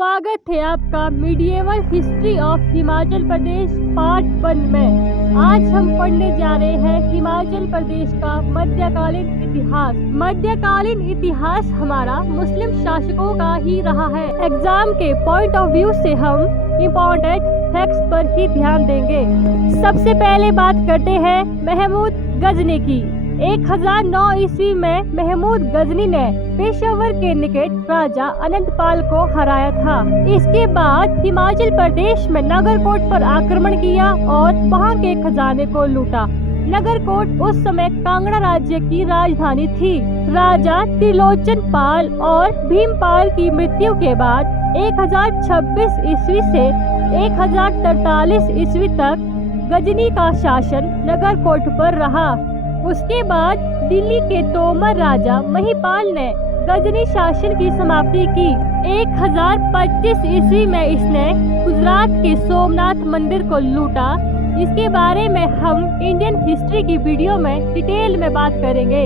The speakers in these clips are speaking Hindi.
स्वागत है आपका medieval history of Himachal Pradesh part 1 में। आज हम पढ़ने जा रहे हैं हिमाचल प्रदेश का मध्यकालीन इतिहास। मध्यकालीन इतिहास हमारा मुस्लिम शासकों का ही रहा है। एग्जाम के पॉइंट ऑफ व्यू से हम इम्पोर्टेंट फैक्ट्स पर ही ध्यान देंगे। सबसे पहले बात करते हैं महमूद गजनी की। 1009 ईस्वी में महमूद गजनी ने पेशावर के निकट राजा अनंतपाल को हराया था। इसके बाद हिमाचल प्रदेश में नगरकोट पर आक्रमण किया और वहां के खजाने को लूटा। नगरकोट उस समय कांगड़ा राज्य की राजधानी थी। राजा त्रिलोचन पाल और भीमपाल की मृत्यु के बाद 1026 ईस्वी से 1043 ईस्वी तक गजनी का शासन नगरकोट पर रहा। उसके बाद दिल्ली के तोमर राजा महिपाल ने गजनी शासन की समाप्ति की। 1025 ईस्वी में इसने गुजरात के सोमनाथ मंदिर को लूटा। इसके बारे में हम इंडियन हिस्ट्री की वीडियो में डिटेल में बात करेंगे।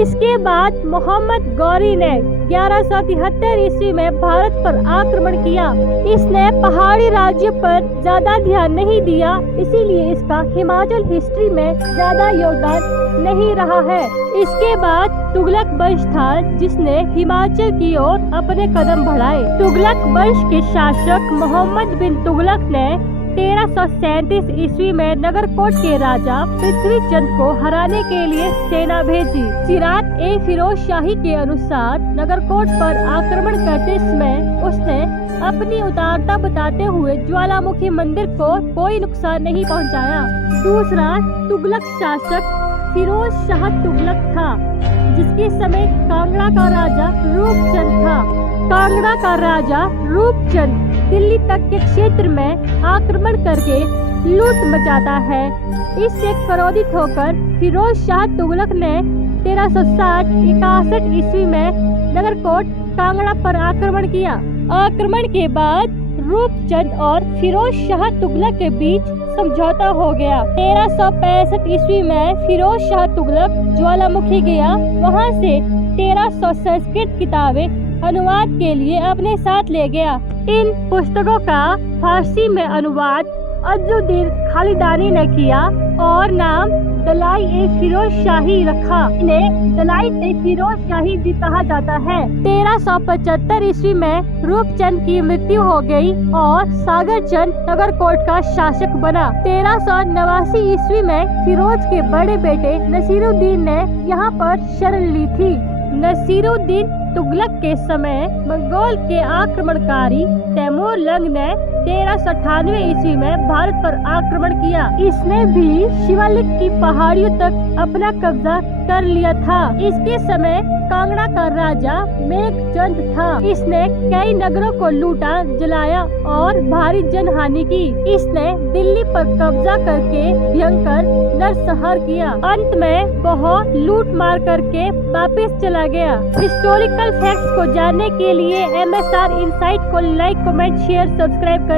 इसके बाद मोहम्मद गौरी ने 1173 ईस्वी में भारत पर आक्रमण किया। इसने पहाड़ी राज्य पर ज्यादा ध्यान नहीं दिया, इसीलिए इसका हिमाचल हिस्ट्री में ज्यादा योगदान नहीं रहा है। इसके बाद तुगलक वंश था जिसने हिमाचल की ओर अपने कदम बढ़ाए। तुगलक वंश के शासक मोहम्मद बिन तुगलक ने 1337 ईस्वी में नगरकोट के राजा पृथ्वीचंद को हराने के लिए सेना भेजी। चिराग ए फिरोज शाही के अनुसार नगरकोट पर आक्रमण करते समय उसने अपनी उदारता बताते हुए ज्वालामुखी मंदिर को कोई नुकसान नहीं पहुंचाया। दूसरा तुगलक शासक फिरोज शाह तुगलक था, जिसके समय कांगड़ा का राजा रूपचंद था। कांगड़ा का राजा रूपचंद दिल्ली तक के क्षेत्र में आक्रमण करके लूट मचाता है। इससे क्रोधित होकर फिरोज शाह तुगलक ने 1360-61 ईस्वी में नगरकोट कांगड़ा पर आक्रमण किया। आक्रमण के बाद रूपचंद और फिरोज शाह तुगलक के बीच समझौता हो गया। 1365 ईस्वी में फिरोज शाह तुगलक ज्वालामुखी गया। वहां से 1300 संस्कृत किताबें अनुवाद के लिए अपने साथ ले गया। इन पुस्तकों का फारसी में अनुवाद अजुद्दीन खालिदानी ने किया और नाम दलाई ए फिरोज शाही रखा। इन्हें दलाई ए फिरोज शाही भी कहा जाता है। 1375 ईस्वी में रूपचंद की मृत्यु हो गई और सागरचंद नगरकोट का शासक बना। 1389 ईस्वी में फिरोज के बड़े बेटे नसीरुद्दीन ने यहाँ पर शरण ली थी। नसीरुद्दीन तुगलक के समय मंगोल के आक्रमणकारी तैमूर लंग ने 1398 ईस्वी में भारत पर आक्रमण किया। इसने भी शिवालिक की पहाड़ियों तक अपना कब्जा कर लिया था। इसके समय कांगड़ा का राजा मेघचंद था। इसने कई नगरों को लूटा, जलाया और भारी जनहानि की। इसने दिल्ली पर कब्जा करके भयंकर नरसंहार किया। अंत में वह लूट मार करके वापस चला गया। हिस्टोरिकल फैक्ट्स को जानने के लिए MSR इनसाइट को लाइक, कमेंट, शेयर, सब्सक्राइब करें।